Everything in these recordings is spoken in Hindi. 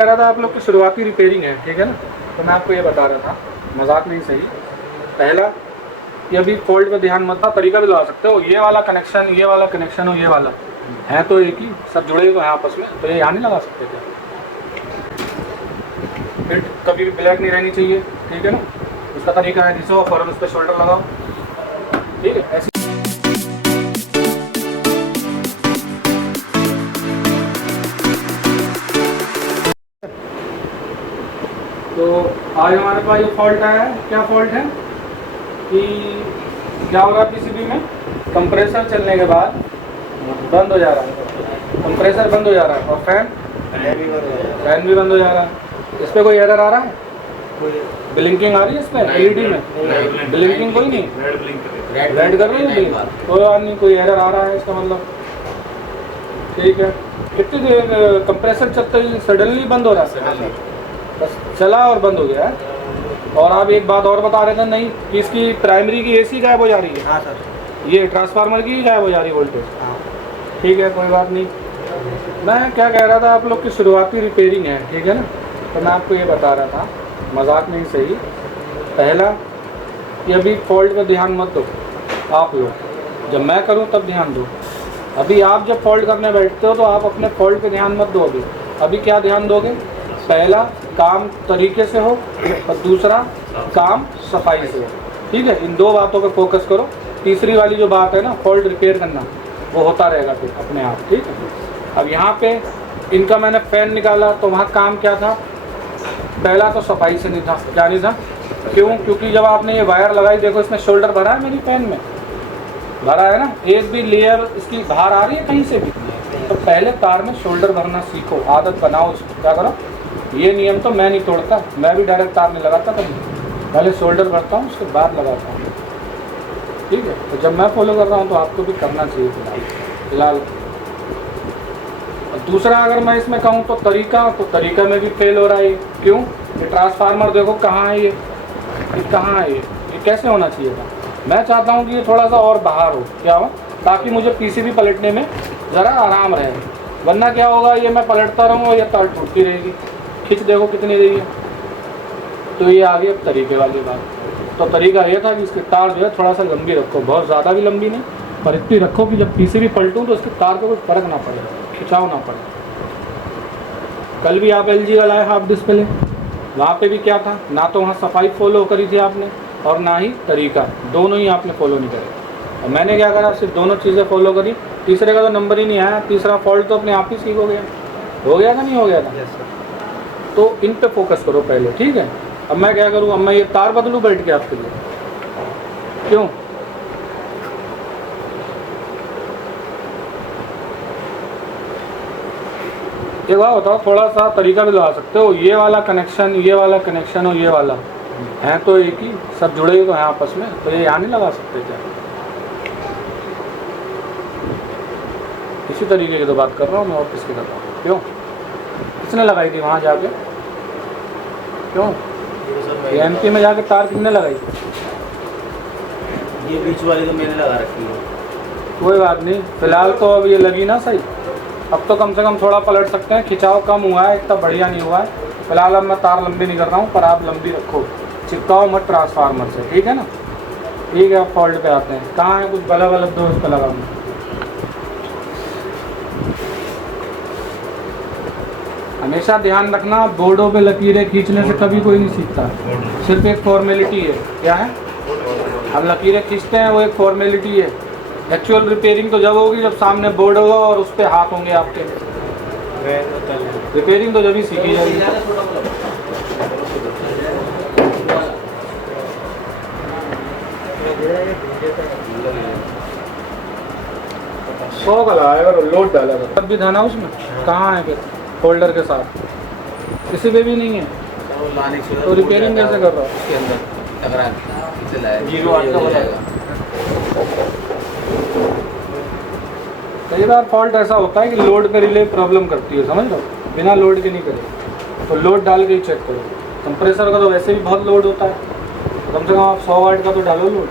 कह रहा था आप लोग की शुरुआती रिपेयरिंग है, ठीक है ना। तो मैं आपको ये बता रहा था, मजाक नहीं सही। पहला कि अभी फॉल्ट पे ध्यान मत दो, तरीका भी लगा सकते हो। ये वाला कनेक्शन, ये वाला कनेक्शन और ये वाला है तो एक ही, सब जुड़े हुए हैं आपस में, तो ये यहाँ नहीं लगा सकते क्या। फिर कभी भी ब्लैक नहीं रहनी चाहिए, ठीक है ना। उसका तरीका है घिसो, फौरन उस पर शोल्डर लगाओ, ठीक है। ऐसे तो आज हमारे पास ये फॉल्ट आया है। क्या फॉल्ट है कि क्या हो रहा है पीसीबी में, कंप्रेसर चलने के बाद बंद हो जा रहा है, कंप्रेसर बंद हो जा रहा है और फैन भी बंद हो जा रहा है। इस पर कोई एरर आ रहा है? ब्लिंकिंग आ रही है इस पर एलईडी में? ब्लिंकिंग कोई नहीं, रेड कर रही है, कोई बात नहीं, कोई एरर आ रहा है इसका मतलब, ठीक है। कितनी देर कंप्रेसर चलते ही सडनली बंद हो रहा है, बस चला और बंद हो गया है। और आप एक बात और बता रहे थे, नहीं कि इसकी प्राइमरी की एसी गायब हो जा रही है। हाँ सर, ये ट्रांसफार्मर की गायब हो जा रही है वोल्टेज। हाँ ठीक है, कोई बात नहीं। मैं क्या कह रहा था, आप लोग की शुरुआती रिपेयरिंग है, ठीक है ना। तो मैं आपको ये बता रहा था, मजाक नहीं सही। पहला कि अभी फॉल्ट पे ध्यान मत दो आप लोग, जब मैं करूं तब ध्यान दो। अभी आप जब फॉल्ट करने बैठते हो तो आप अपने फॉल्ट पे ध्यान मत दो। अभी क्या ध्यान दोगे? पहला, काम तरीके से हो, और दूसरा, काम सफाई से हो, ठीक है। इन दो बातों पे फोकस करो। तीसरी वाली जो बात है ना, फॉल्ट रिपेयर करना, वो होता रहेगा फिर अपने आप, ठीक है। अब यहाँ पे इनका मैंने फैन निकाला तो वहाँ काम क्या था? पहला तो सफाई से नहीं था। क्या नहीं था? क्यों? क्योंकि जब आपने ये वायर लगाई, देखो इसमें शोल्डर भरा है, मेरी फैन में भरा है ना, एक भी लेयर इसकी बाहर आ रही है कहीं से भी? तो पहले तार में शोल्डर भरना सीखो, आदत बनाओ उसको। क्या करो, ये नियम तो मैं नहीं तोड़ता, मैं भी डायरेक्ट तार नहीं लगाता कभी, पहले शोल्डर भरता हूँ उसके बाद लगाता हूँ, ठीक है। तो जब मैं फॉलो कर रहा हूँ तो आपको भी करना चाहिए फिलहाल। और दूसरा, अगर मैं इसमें कहूँ तो तरीका में भी फेल हो रहा है। क्यों? ये ट्रांसफार्मर देखो कहाँ है, ये कहाँ है, ये कैसे होना चाहिए था। मैं चाहता हूँ कि ये थोड़ा सा और बाहर हो, क्या हो, ताकि मुझे पीसीबी पलटने में ज़रा आराम रहे। वरना क्या होगा, ये मैं पलटता रहूँगा और ये तार टूटती रहेगी। खिंच देखो कितनी रही है। तो ये आ गई अब तरीके वाली बात। तो तरीका ये था कि इसकी तार जो है थोड़ा सा लंबी रखो, बहुत ज़्यादा भी लंबी नहीं, पर इतनी रखो कि जब पीसीबी पलटूँ तो इसकी तार को कुछ फर्क ना पड़े, खिंचाव ना पड़े। कल भी आप LG का लाए हाफ डिस्प्ले, वहाँ पे भी क्या था, ना तो वहाँ सफाई फॉलो करी थी आपने और ना ही तरीका, दोनों ही आपने फॉलो नहीं करे। और मैंने क्या करा, सिर्फ दोनों चीज़ें फॉलो करी, तीसरे का तो नंबर ही नहीं आया। तीसरा फॉल्ट तो अपने आप ही ठीक हो गया था, नहीं हो गया था? तो इन पे फोकस करो पहले, ठीक है। अब मैं क्या करूँ, अब मैं ये तार बदलूँ बैठ के आपके लिए? क्यों? एक बात बताओ, थोड़ा सा तरीका भी लगा सकते हो। ये वाला कनेक्शन, ये वाला कनेक्शन और ये वाला है तो एक ही, सब जुड़े हुए तो हैं आपस में, तो ये यहाँ नहीं लगा सकते क्या? इसी तरीके की तो बात कर रहा हूँ मैं, और किसकी कर रहा हूँ? क्यों? किसने लगाई थी वहाँ जाके? क्यों? ये MP में जाके तार किसने लगाई? ये बीच वाली तो मैंने लगा रखी है। कोई बात नहीं, फिलहाल तो अब ये लगी ना सही। अब तो कम से कम थोड़ा पलट सकते हैं, खिंचाव कम हुआ है, इतना बढ़िया नहीं हुआ है। फिलहाल अब मैं तार लंबी नहीं कर रहा हूँ, पर आप लंबी रखो, चिपकाओ मत ट्रांसफार्मर से, ठीक है ना। ठीक है, अब फॉल्ट पे आते हैं। कहाँ है कुछ बल्ब वल्ब दो इस पर लगाऊँ। हमेशा ध्यान रखना, बोर्डों पे लकीरें खींचने से कभी कोई नहीं सीखता, सिर्फ एक फॉर्मेलिटी है। क्या है? हम लकीरें खींचते हैं, वो एक फॉर्मेलिटी है। एक्चुअल रिपेयरिंग तो जब होगी जब सामने बोर्ड होगा और उस पर हाथ होंगे आपके। रिपेयरिंग तो जब ही सीखी जाएगी। 100 का लगाया और लोड डाला था, तब भी था ना उसमें। कहाँ है फिर फोल्डर के साथ? किसी पे भी नहीं है, तो रिपेयरिंग कैसे कर रहा हूँ? उसके अंदर टकरा के लाया 0.8 का बताएगा। कई बार फॉल्ट ऐसा होता है कि लोड पे रिले प्रॉब्लम करती है, समझ लो, बिना लोड के नहीं करे, तो लोड डाल के ही चेक करो। कंप्रेसर का तो वैसे भी बहुत लोड होता है, कम से कम आप 100 वाट का तो डालो लोड।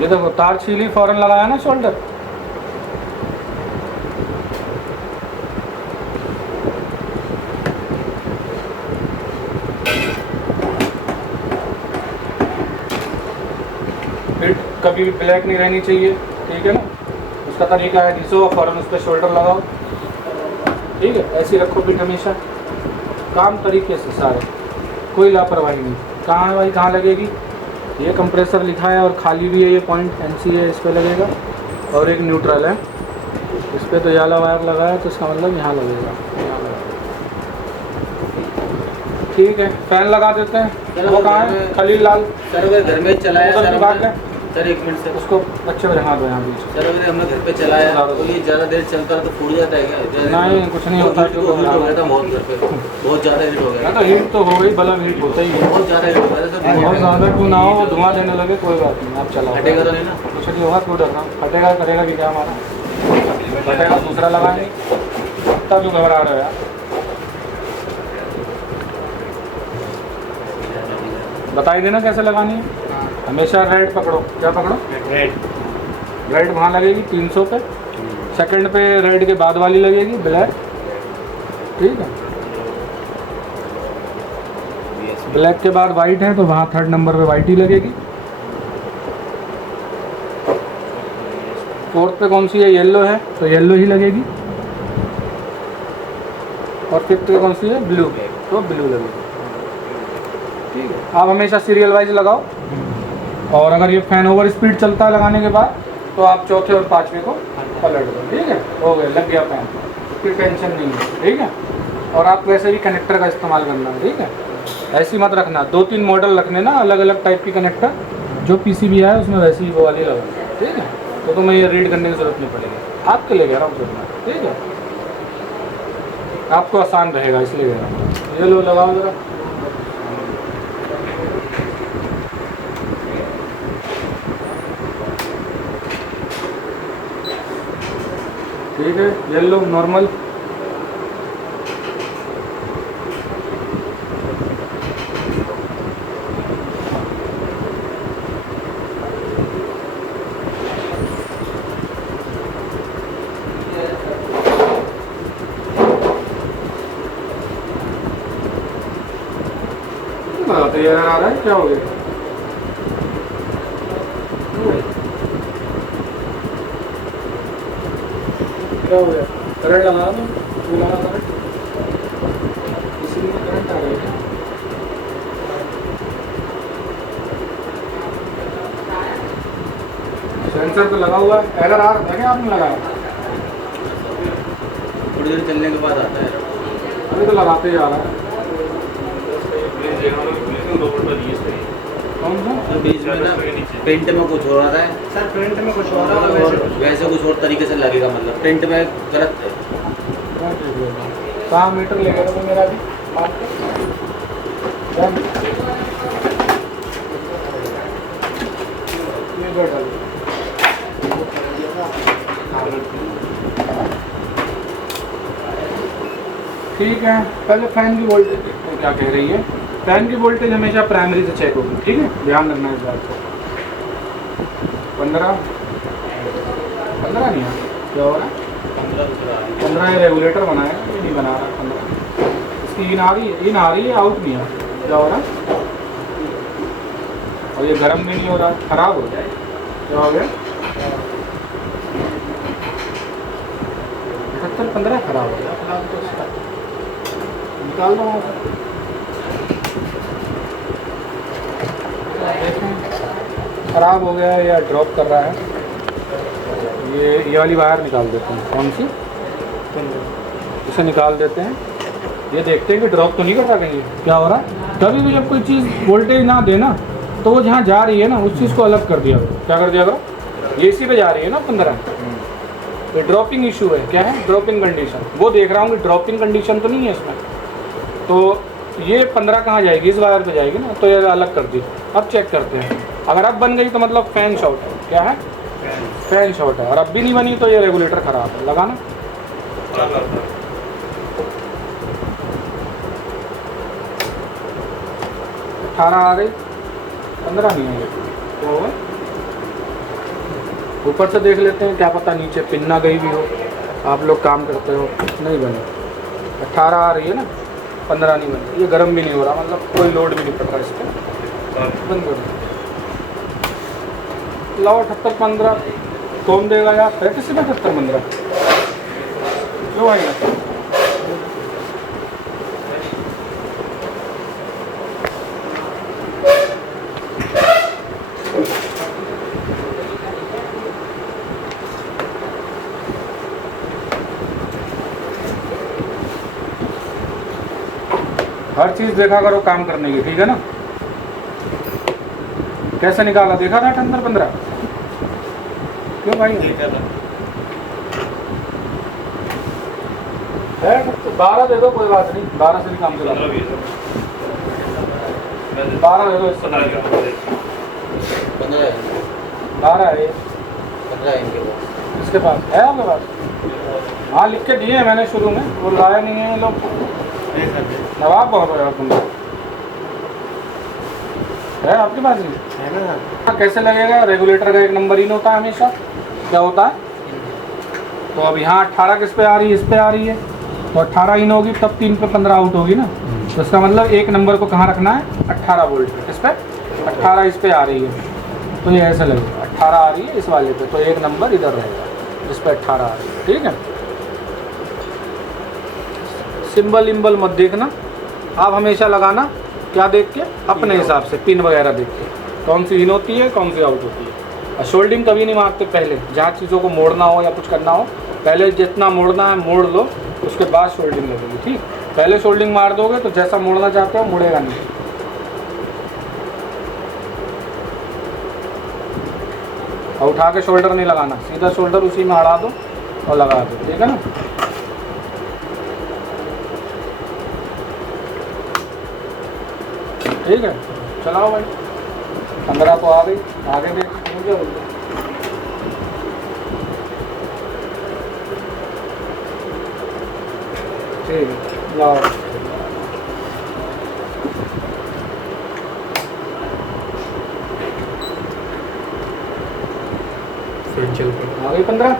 ये देखो तार छीली, फौरन लगाया ना शोल्डर। कभी भी ब्लैक नहीं रहनी चाहिए, ठीक है ना। उसका तरीका है घिसो और फ़ौरन उस पर शोल्डर लगाओ, ठीक है। ऐसे ही रखो फिट हमेशा, काम तरीके से सारे, कोई लापरवाही नहीं। कहाँ है भाई, कहाँ लगेगी? ये कंप्रेसर लिखा है और खाली भी है, ये पॉइंट NC है, इस पर लगेगा। और एक न्यूट्रल है, इस पर तो याला वायर लगा है, तो इसका मतलब यहाँ लगेगा, यहाँ लगेगा। ठीक है, फैन लगा देते हैं। वो कहाँ है? खलील लाल सर अगर घर में चलाया उधर सर की बात है। सर 1 मिनट सर, उसको अच्छे से हाँ दो यहाँ बीच। सर अगर हमने घर पे चलाया तो ये ज़्यादा देर चलता है तो फूट जाता है क्या? नहीं, कुछ नहीं होता, हीट हो गया था बहुत घर पे, बहुत ज़्यादा हीट हो गया। तो हीट तो हो गई, बल्ब हीट होता ही है। बहुत ज़्यादा हीट हो गया था सर। बहुत ज़्यादा क्यों ना हो, धुआं देने लगे, कोई बात नहीं, आप चलाओ, हटेगा तो नहीं ना? कुछ नहीं होगा, क्यों डरना? फटेगा करेगा कि क्या हमारा? फटेगा दूसरा लगाएंगे, तब क्यों घबरा रहे हो यार? बताई देना कैसे लगानी है। हमेशा रेड पकड़ो, क्या पकड़ो? रेड वहाँ लगेगी 300 पे, सेकंड पे रेड के बाद वाली लगेगी ब्लैक, ठीक है। ब्लैक के बाद वाइट है तो वहाँ 3rd नंबर पे वाइट ही लगेगी। 4th पे कौन सी है? येलो है तो येलो ही लगेगी। और 5th पे कौन सी है? ब्लू, तो ब्लू लगेगी, ठीक है। आप हमेशा सीरियल वाइज लगाओ। और अगर ये फैन ओवर स्पीड चलता है लगाने के बाद तो आप चौथे और 5वें को पलट दो, ठीक है, हो गया, लग गया फैन, कोई टेंशन नहीं है, ठीक है। और आप वैसे भी कनेक्टर का इस्तेमाल करना, ठीक है। ऐसी मत रखना, 2-3 मॉडल रखने ना, अलग अलग टाइप की कनेक्टर, जो PCB है उसमें वैसी ही वो वाली लगाना, ठीक है। तो तुम्हें ये रीड करने की जरूरत नहीं पड़ेगी, आपके लिए कह रहा हूँ सोचना, ठीक है। आपको आसान रहेगा इसलिए कह रहा हूँ। ये लो, लगाओ ज़रा। ठीक है, येलो नॉर्मल, तैयार आ रहा है, क्या हो गया? क्या हो गया? करंट लगा दो, वो लगा करंट, इसीलिए करंट आ रहा है। सेंसर तो लगा हुआ है, एरर आ रहा है क्या? आपने लगाया? थोड़ी देर चलने के बाद आता है। अभी तो लगाते ही आ रहा है। कौन सा? तो बीच में ना प्रिंट में कुछ हो रहा है सर, प्रिंट में कुछ हो रहा है, और वैसे कुछ और तरीके से लगेगा, मतलब प्रिंट में गलत है। कहाँ मीटर ले गया था मेरा भी माप के? ये बैठ डालो। ठीक है, पहले फैन की वोल्टेज देखते हैं क्या कह रही है। फैन की वोल्टेज हमेशा प्राइमरी से चेक होगी, ठीक है, ध्यान रखना इस बात को। 15 नहीं है, क्या हो रहा है? 15 रेगुलेटर बनाया, ये नहीं बना रहा 15। इसकी इन आ रही है, इन आ रही है, आउट नहीं है, क्या हो रहा है? और ये गर्म भी नहीं हो रहा, खराब हो जाए, क्या हो गया? 78-15 खराब हो गया, फिलहाल तो इसका निकाल दो वहाँ से। देखें खराब हो गया है या ड्रॉप कर रहा है। ये वाली वायर निकाल देते हैं, कौन सी? इसे निकाल देते हैं। ये देखते हैं कि ड्रॉप तो नहीं कर रहा कहीं, क्या हो रहा है। कभी भी जब कोई चीज़ वोल्टेज ना दे ना, तो वो जहाँ जा रही है ना उस चीज़ को अलग कर दिया करो। क्या कर दिया करो? ये इसी पे जा रही है ना 15, तो ड्रॉपिंग इशू है। क्या है? Dropping condition. वो देख रहा हूँ कि ड्रॉपिंग कंडीशन तो नहीं है इसमें, तो ये 15 कहाँ जाएगी? इस वायर पे जाएगी ना, तो ये अलग कर दी। अब चेक करते हैं, अगर अब बन गई तो मतलब फैन शॉर्ट है। क्या है? फैन शॉर्ट है। और अब भी नहीं बनी तो ये रेगुलेटर ख़राब है। लगाना 18 आ गई, 15 नहीं है। क्या होगा? ऊपर से देख लेते हैं, क्या पता नीचे पिन ना गई भी हो। आप लोग काम करते हो, नहीं बनी। 18 आ रही है ना, 15 नहीं बनी। ये गर्म भी नहीं हो रहा, मतलब कोई लोड भी नहीं पड़ रहा इस पर। बंद करो। लाओ 78-15 कौन देगा यार? 35 से 78-15 क्यों आएगा? हर चीज देखा करो काम करने की, ठीक है ना? कैसे निकाला देखा था 78-15 क्यों भाई? है तो 12 दे दो, कोई बात नहीं, 12 से भी काम चला। 12 दे दो, 12 है 15 इनके पास। इसके पास है, आपके पास? हाँ लिख के दिए हैं मैंने शुरू में, वो लाया नहीं है ये लोग। नवाब बहुत हो यार तुम, है आपके पास नहीं है ना? हाँ, कैसे लगेगा? रेगुलेटर का एक नंबर इन होता है हमेशा। क्या होता है? तो अब यहाँ 18 किस पे आ रही है? इस पे आ रही है, तो 18 इन होगी, तब 3 पे 15 आउट होगी ना। तो इसका मतलब एक नंबर को कहाँ रखना है? 18 वोल्ट पे। किस पे? 18 इस पे आ रही है, तो ये ऐसे लगेगा। 18 आ रही है इस वाले पे, तो एक नंबर इधर रहेगा जिस पे 18 आ रही है, ठीक है? सिंबल इम्बल मत देखना आप, हमेशा लगाना क्या देख के? अपने हिसाब से, पिन वगैरह देख के, कौन सी इन होती है कौन सी आउट होती है। और शोल्डिंग कभी नहीं मारते पहले, जहाँ चीज़ों को मोड़ना हो या कुछ करना हो, पहले जितना मोड़ना है मोड़ लो, उसके बाद शोल्डिंग लगेगी, ठीक? पहले शोल्डिंग मार दोगे तो जैसा मोड़ना चाहते हो मुड़ेगा नहीं। और उठा के शोल्डर नहीं लगाना, सीधा शोल्डर उसी में अड़ा दो और लगा दो, ठीक है ना? ठीक है, चलाओ भाई। 15 तो आ गई, आगे देख क्या बोलते? ठीक है, लाओ। आ गई 15,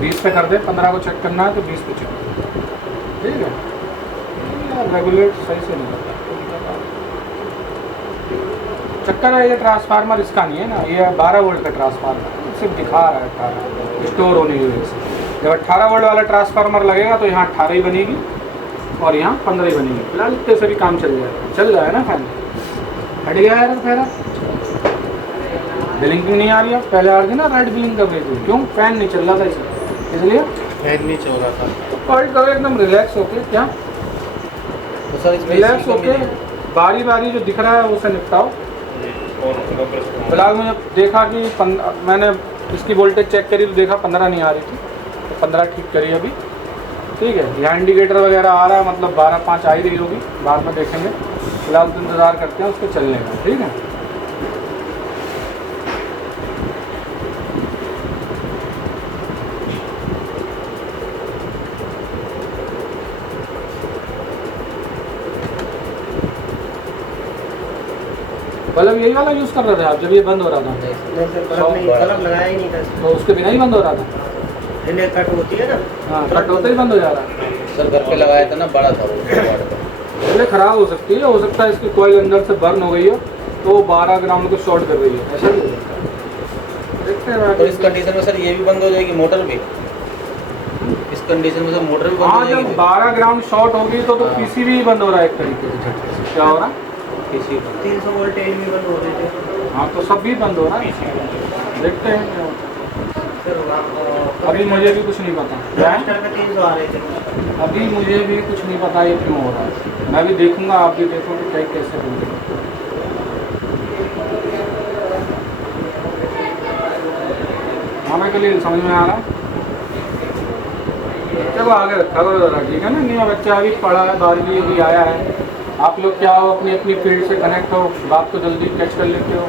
20 पे कर दे। 15 को चेक करना है तो 20 पे चेक कर, ठीक है? रेगुलेट सही से नहीं करता, चक्कर है। ये ट्रांसफार्मर इसका नहीं है ना, ये 12 वोल्ट का ट्रांसफार्मर सिर्फ दिखा रहा है 18 स्टोर होने की वजह से। जब 18 वोल्ट वाला ट्रांसफार्मर लगेगा तो यहाँ 18 ही बनेगी और यहाँ 15 ही बनेगी। फिलहाल इतने से भी काम चल जाएगा, चल रहा है ना फैन? हट गया है फिर ब्लिंकिंग नहीं आ रही है, पहले आ रही थी ना रेड ब्लिंक कर रही थी। क्यों? फैन नहीं चल रहा था इसलिए फैन नहीं चल रहा था। तो कॉल करो एकदम रिलैक्स होके। क्या तो सर इसमें रिलैक्स होके बारी बारी जो दिख रहा है उसे निपटाओ। फिलहाल मैंने देखा कि मैंने इसकी वोल्टेज चेक करी तो देखा 15 नहीं आ रही थी, तो 15 ठीक करी अभी, ठीक है? यहाँ इंडिकेटर वगैरह आ रहा है, मतलब 12-5 आ ही रही होगी, बाद में देखेंगे। फिलहाल तो इंतज़ार करते हैं उसके चलने का, ठीक है? बल्ब यही वाला यूज़ कर रहे थे आप जब ये बंद हो रहा था? नहीं सर, बल्ब लगाया ही नहीं था। तो उसके बिना ही बंद हो रहा था? रिले कट होती है ना, हाँ, कट होते ही बंद हो जा रहा है। सर घर पे लगाया था ना, बड़ा था वो। पहले ख़राब हो सकती है, हो सकता है इसकी कॉइल अंदर से बर्न हो गई हो तो 12 ग्राम को शॉर्ट कर रही है, ऐसा भी हो सकता है। देखते हैं। तो इस कंडीशन में सर ये भी बंद हो जाएगी, मोटर भी? इस कंडीशन में सर मोटर भी बंद हो हाँ, जाएगी? जब 12 ग्राम शॉर्ट होगी तो पीसीबी बंद हो रहा है एक तरीके से झटके से। क्या हो रहा है? किसी 300 वोल्टेज भी बंद हो रहे थे। हाँ, तो सब भी बंद हो रहा है, देखते हैं क्या होता है। अभी मुझे भी कुछ नहीं पता क्या है? मास्टर का 300 आ रहे थे। अभी मुझे भी कुछ नहीं पता ये क्यों हो रहा है। मैं भी देखूंगा, आप भी देखोगे क्या कैसे होगा। हाँ, मैं कल समझ में आ रहा है। बच्चे को आगे रखा करो ज़रा, ठीक है ना? नहीं, बच्चा अभी पढ़ा है, 12वीं अभी आया है। आप लोग क्या हो, अपनी अपनी फील्ड से कनेक्ट हो, बात को जल्दी कैच कर लेते हो।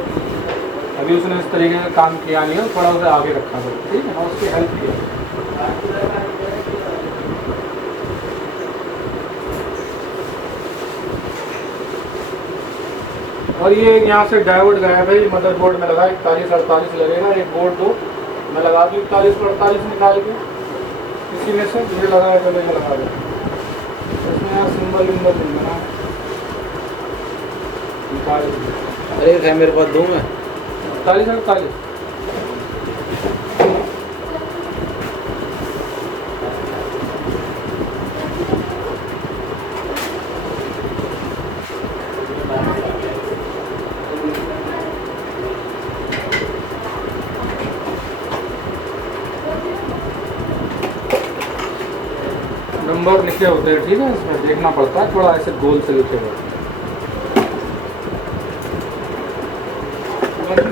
अभी उसने इस तरीके का काम किया नहीं है, थोड़ा उसे आगे रखा करो, ठीक है? और उसकी हेल्प किया। और ये यहाँ से डायोड गया भाई, मदरबोर्ड में लगा 41-48 लगेगा। एक बोर्ड दो, मैं लगा दूँ 41-48 निकाल के इसी में से। ये लगा है, चलो ये लगा दो। इसमें यार सिंबल विम्बल नहीं बना, निकाल। अरे है मेरे पास, दूँ मैं? 47 48। नंबर लिखे होते हैं, ठीक है, इसमें देखना पड़ता है थोड़ा, ऐसे गोल से लिखे हुए।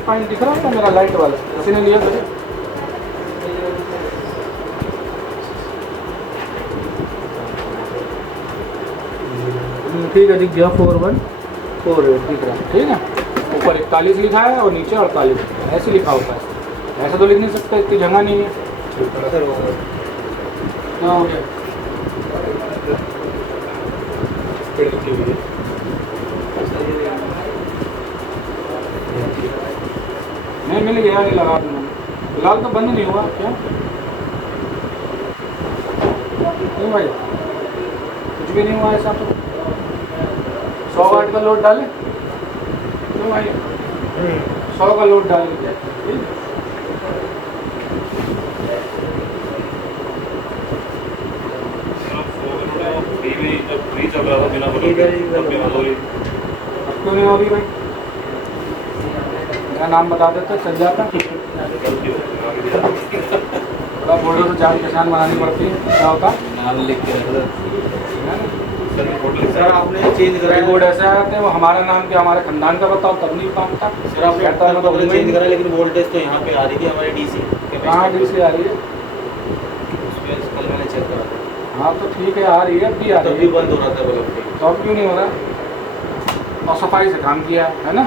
पॉइंट दिख रहा है मेरा लाइट वाला, किसी ने लिया था? ठीक है, दिख गया 4148 दिख रहा है, ठीक है। ऊपर 41 लिखा है और नीचे 48, ऐसे लिखा होता है। ऐसा तो लिख नहीं सकता, इतनी जगह नहीं है। हाँ, हो गया। नहीं मिल गया, नहीं लगा दूँगा। फिलहाल तो बंद नहीं हुआ क्या? नहीं भाई, कुछ भी नहीं हुआ ऐसा तो। 100 वाट का लोड डाले क्यों भाई? 100 का लोड डाल के इधर ही बंद हो अब क्यों नहीं होगी भाई? मेरा नाम बता देते चल जाता। थोड़ा बोर्डो तो जान पहचान बनानी पड़ती है, क्या होता? नाम लिख के रख दो। सर आपने चेंज कई करा बोर्ड ऐसे आते हैं, वो हमारा नाम क्या हमारे खानदान का बताओ तब नहीं काम था। सर आपने कहता है मैं तो चेंज करा, लेकिन वोल्टेज तो यहाँ पे आ रही थी हमारे डीसी। कहाँ डीसी आ रही है? उसमें कल मैंने चेक करा था, हाँ तो ठीक है, आ रही है, अब भी आ तब रही भी है, बंद हो रहा था बल्ब। तो अब क्यों नहीं हो रहा? और सफाई से काम किया है ना,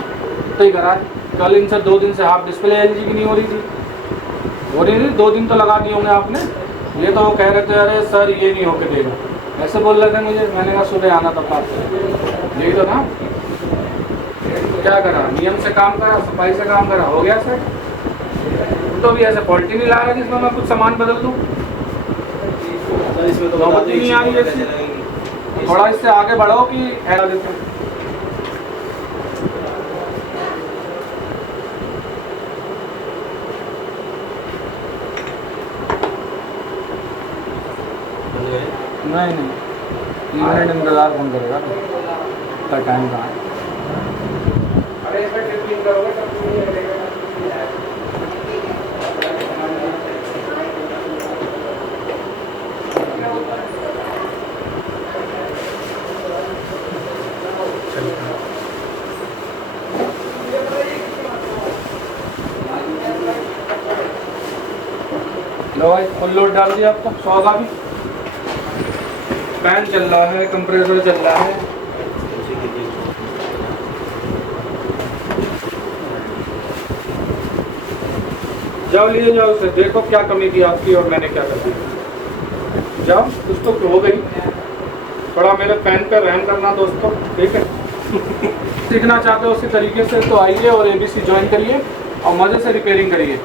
तो ही करा। कल इनसे 2 दिन से हाफ डिस्प्ले एलजी की नहीं हो रही थी, 2 दिन तो लगा दिए होंगे आपने। ये तो वो कह रहे थे अरे सर ये नहीं होके देगा, ऐसे बोल रहे थे मुझे। मैंने कहा सुबह आना था बात, यही तो था। क्या करा, नियम से काम करा, सफाई से काम करा, हो गया सर। तो भी ऐसे क्वालिटी नहीं ला रहा जिसमें मैं कुछ सामान बदल दूँ। सर इसमें तो नौबत बता दो नहीं आ रही है इसमें। थोड़ा इससे आगे बढ़ो कि ऐसा देते हैं। नहीं नहीं, 3 मिनट इंतज़ार कौन करेगा, इतना टाइम कहाँ है। लो भाई, फुल लोड डाल दिया आपका 100 का भी। फैन चल रहा है, कंप्रेसर चल रहा है। जाओ लिए जाओ उसे, देखो क्या कमी की आपकी और मैंने क्या कर दी। जाओ, कुछ तो हो गई। थोड़ा मेरे फैन पे रहम करना दोस्तों, ठीक है। सीखना चाहते हो उसी तरीके से तो आइए और ABC ज्वाइन करिए और मज़े से रिपेयरिंग करिए।